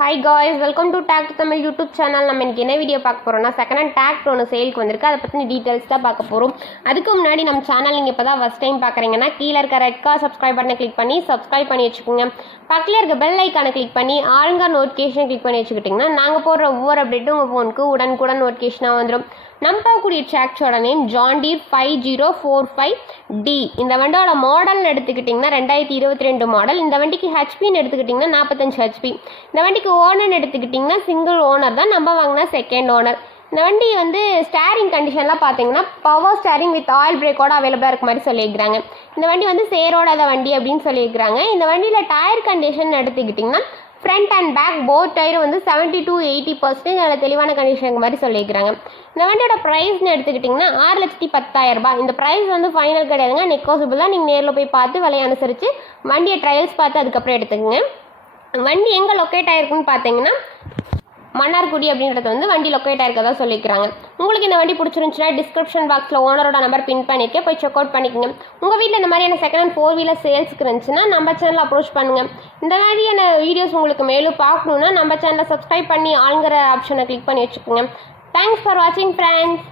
Hi guys welcome to tech Tamil YouTube channel நம்ம இன்றைக்கி என்ன வீடியோ பார்க்க போகிறோம்னா செகண்ட் ஹேண்ட் டேக் ஒன்று சேலுக்கு வந்திருக்கு. அதை பற்றின டீட்டெயில்ஸ் தான் பார்க்க போகிறோம் அதுக்கு முன்னாடி நம்ம சேனல் நீங்கள் இப்போ தான் ஃபஸ்ட் டைம் பார்க்குறீங்கன்னா கீழே இருக்க ரெட் கார் சப்ஸ்கிரைப் பட்டனை கிளிக் பண்ணி சப்ஸ்கிரைப் பண்ணி வச்சுக்கோங்க. பக்கத்தில் இருக்க பெல் ஐக்கானை கிளிக் பண்ணி ஆளுங்க நோட்டிஃபிகேஷன் கிளிக் பண்ணி வச்சுக்கிட்டிங்கன்னா நாங்கள் போடுற ஒவ்வொரு அப்டேட்டும் உங்கள் ஃபோனுக்கு உடனுக்குடன் நோட்டிஃபிகேஷனாக வந்துடும் நம்ம பார்க்கக்கூடிய ட்ராக்ஸோட name John five zero four five D இந்த வண்டியோட மாடல்னு எடுத்துக்கிட்டிங்கன்னா ரெண்டாயிரத்தி இருபத்தி ரெண்டு மாடல் இந்த வண்டிக்கு ஹெச்பின்னு எடுத்துக்கிட்டிங்கன்னா நாற்பத்தஞ்சு ஹெச்பி இந்த வண்டிக்கு ஓனர்னு எடுத்துக்கிட்டிங்கன்னா சிங்கிள் ஓனர் தான். நம்ம வாங்கினா செகண்ட் ஓனர் இந்த வண்டி வந்து ஸ்டேரிங் கண்டிஷன்லாம் பார்த்தீங்கன்னா பவர் ஸ்டேரிங் வித் ஆயில் பிரேக்கோட அவைலபிளாக இருக்க மாதிரி சொல்லியிருக்கிறாங்க. இந்த வண்டி வந்து சேரோடாத வண்டி அப்படின்னு சொல்லியிருக்கிறாங்க. இந்த வண்டியில் டயர் கண்டிஷன் எடுத்துக்கிட்டிங்கன்னா front and back both tyre வந்து செவன்ட்டி டூ எயிட்டி பர்சன்டேஜ் நல்ல தெளிவான கண்டிஷனுக்கு மாதிரி சொல்லியிருக்கிறாங்க. இந்த வண்டியோட ப்ரைஸ்னு எடுத்துக்கிட்டிங்கன்னா ஆறு லட்சத்தி பத்தாயிரம் ரூபாய். இந்த ப்ரைஸ் வந்து ஃபைனல் கிடையாதுங்க. நெக்கோசிபிள் தான் நீங்கள் நேரில் போய் பார்த்து விலையை அனுசரித்து வண்டியை ட்ரையல்ஸ் பார்த்து அதுக்கப்புறம் எடுத்துக்கோங்க. வண்டி எங்கே லொக்கேட் ஆயிருக்குன்னு பார்த்தீங்கன்னா மன்னார்குடி அப்படின்றது வந்து வண்டி லொக்கேட் ஆயிருக்கதா சொல்லிக்கிறாங்க உங்களுக்கு இந்த வண்டி பிடிச்சிருந்துச்சுன்னா டிஸ்கிரிப்ஷன் பாக்ஸில் ஓனரோட நம்பர் பின் பண்ணிட்டு போய் செக் அவுட் பண்ணிக்கோங்க. உங்கள் வீட்டில் இந்த மாதிரியான செகண்ட் ஹேண்ட் ஃபோர் வீலர் சேல்ஸுக்கு இருந்துச்சுன்னா நம்ம சேனல் அப்ரோச் பண்ணுங்கள் இந்த மாதிரியான வீடியோஸ் உங்களுக்கு மேலும் பார்க்கணுன்னா நம்ம சேனலை சப்ஸ்கிரைப் பண்ணி ஆளுங்கிற ஆப்ஷனை கிளிக் பண்ணி வச்சுக்கோங்க. தேங்க்ஸ் ஃபார் வாட்சிங் ஃப்ரெண்ட்ஸ்